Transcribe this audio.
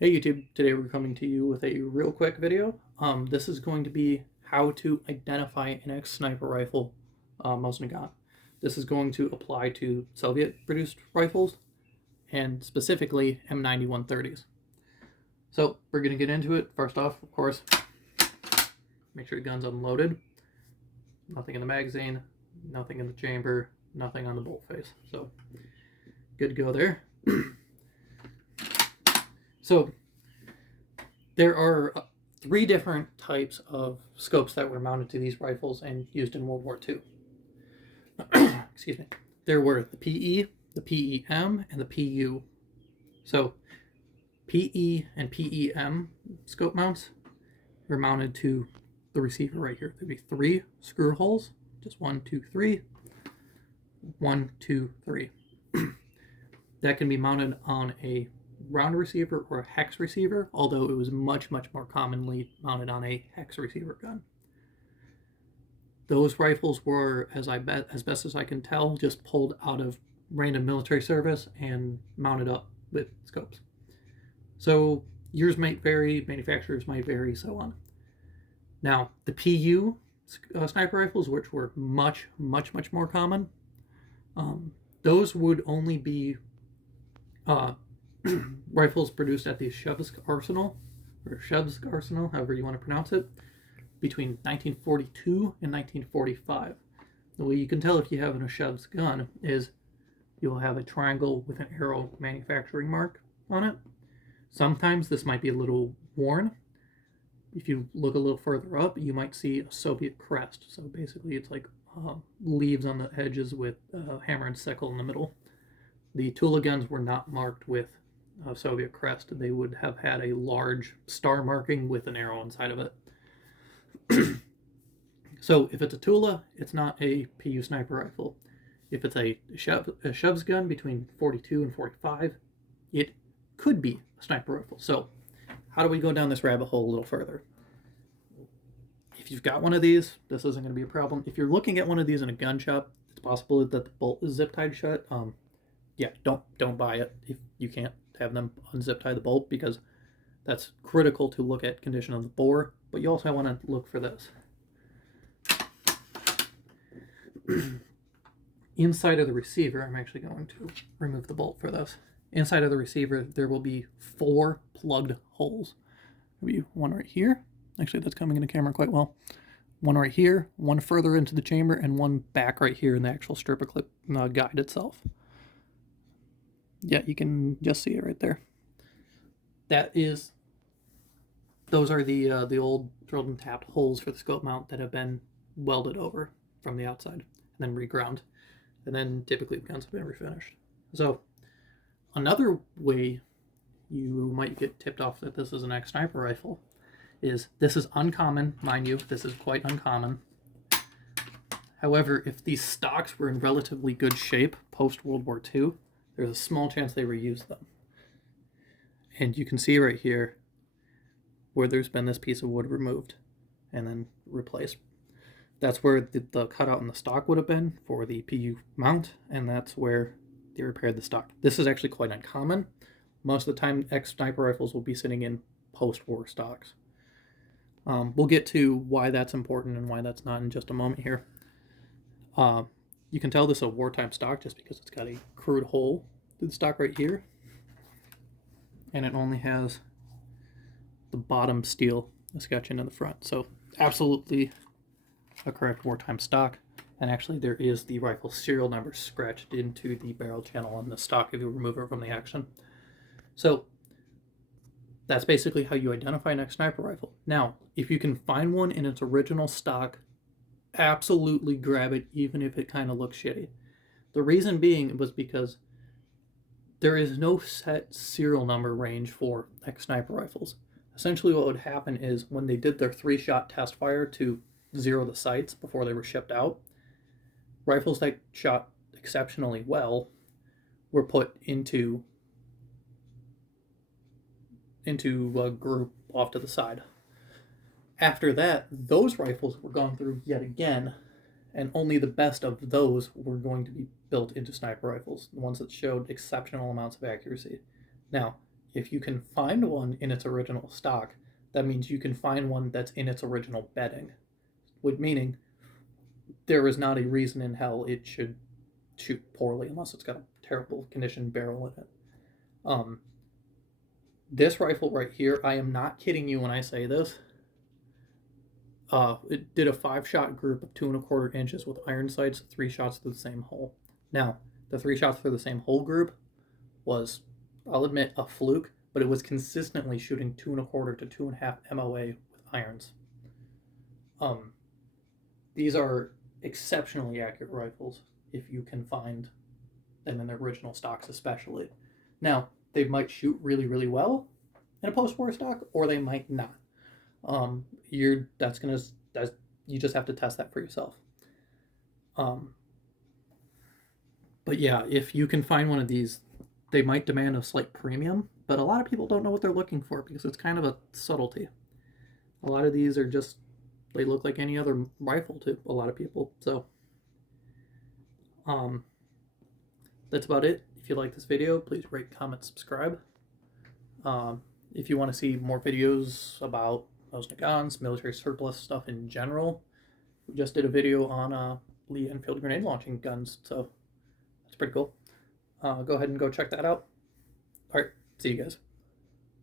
Hey YouTube, today we're coming to you with a real quick video. This is going to be how to identify an ex-sniper rifle, Mosin Nagant. This is going to apply to Soviet-produced rifles, and specifically M91 30s. So we're going to get into it. First off, of course, make sure your gun's unloaded. Nothing in the magazine, nothing in the chamber, nothing on the bolt face. So good to go there. So there are three different types of scopes that were mounted to these rifles and used in World War II. Excuse me. There were the PE, the PEM, and the PU. So PE and PEM scope mounts were mounted to the receiver right here. There'd be three screw holes, just 1, 2, 3, 1, 2, 3. That can be mounted on a round receiver or a hex receiver, although it was much more commonly mounted on a hex receiver gun. Those rifles were, as best as I can tell, just pulled out of random military service and mounted up with scopes. So years might vary, manufacturers might vary, so on. Now, the PU sniper rifles, which were much more common, those would only be rifles produced at the Shevsk Arsenal, or Shevsk Arsenal, however you want to pronounce it, between 1942 and 1945. The way you can tell if you have a Shevsk gun is you'll have a triangle with an arrow manufacturing mark on it. Sometimes this might be a little worn. If you look a little further up, you might see a Soviet crest. So basically it's like leaves on the edges with a hammer and sickle in the middle. The Tula guns were not marked with a Soviet crest. They would have had a large star marking with an arrow inside of it. So if it's a Tula, it's not a PU sniper rifle. If it's a Shev's gun between 42 and 45, it could be a sniper rifle. So how do we go down this rabbit hole a little further? If you've got one of these, this isn't going to be a problem. If you're looking at one of these in a gun shop, it's possible that the bolt is zip tied shut. Yeah, don't buy it if you can't have them unzip tie the bolt, because that's critical to look at condition of the bore. But you also want to look for this. Inside of the receiver, I'm actually going to remove the bolt for this. Inside of the receiver, there will be 4 plugged holes. There'll be one right here. Actually, that's coming in the camera quite well. One right here, one further into the chamber, and one back right here in the actual stripper clip guide itself. Yeah, you can just see it right there. Those are the old drilled and tapped holes for the scope mount that have been welded over from the outside and then reground. And then typically the guns have been refinished. So another way you might get tipped off that this is an ex-sniper rifle is, this is uncommon, mind you, this is quite uncommon. However, if these stocks were in relatively good shape post-World War II, there's a small chance they reused them. And you can see right here where there's been this piece of wood removed and then replaced. That's where the cutout in the stock would have been for the PU mount, and that's where they repaired the stock. This is actually quite uncommon. Most of the time, ex-sniper rifles will be sitting in post-war stocks. We'll get to why that's important and why that's not in just a moment here. You can tell this is a wartime stock just because it's got a crude hole through the stock right here. And it only has the bottom steel escutcheon in the front. So absolutely a correct wartime stock. And actually there is the rifle serial number scratched into the barrel channel on the stock if you remove it from the action. So that's basically how you identify an ex-sniper rifle. Now, if you can find one in its original stock, absolutely grab it, even if it kind of looks shitty. The reason being was because there is no set serial number range for ex-sniper rifles. Essentially what would happen is when they did their 3-shot test fire to zero the sights before they were shipped out, rifles that shot exceptionally well were put into a group off to the side. After that, those rifles were gone through yet again, and only the best of those were going to be built into sniper rifles, the ones that showed exceptional amounts of accuracy. Now, if you can find one in its original stock, that means you can find one that's in its original bedding, meaning there is not a reason in hell it should shoot poorly unless it's got a terrible condition barrel in it. This rifle right here, I am not kidding you when I say this. It did a 5-shot group of 2¼ inches with iron sights, 3 shots through the same hole. Now, the 3 shots through the same hole group was, I'll admit, a fluke, but it was consistently shooting 2¼ to 2.5 MOA with irons. These are exceptionally accurate rifles if you can find them in their original stocks, especially. Now, they might shoot really, really well in a post-war stock, or they might not. You just have to test that for yourself. But yeah, if you can find one of these, they might demand a slight premium, but a lot of people don't know what they're looking for because it's kind of a subtlety. A lot of these are just, they look like any other rifle to a lot of people. So that's about it. If you like this video, please rate, comment, subscribe. If you want to see more videos about Mosin Nagants, military surplus stuff in general, we just did a video on Lee Enfield grenade launching guns, so that's pretty cool. Go ahead and go check that out. All right, see you guys.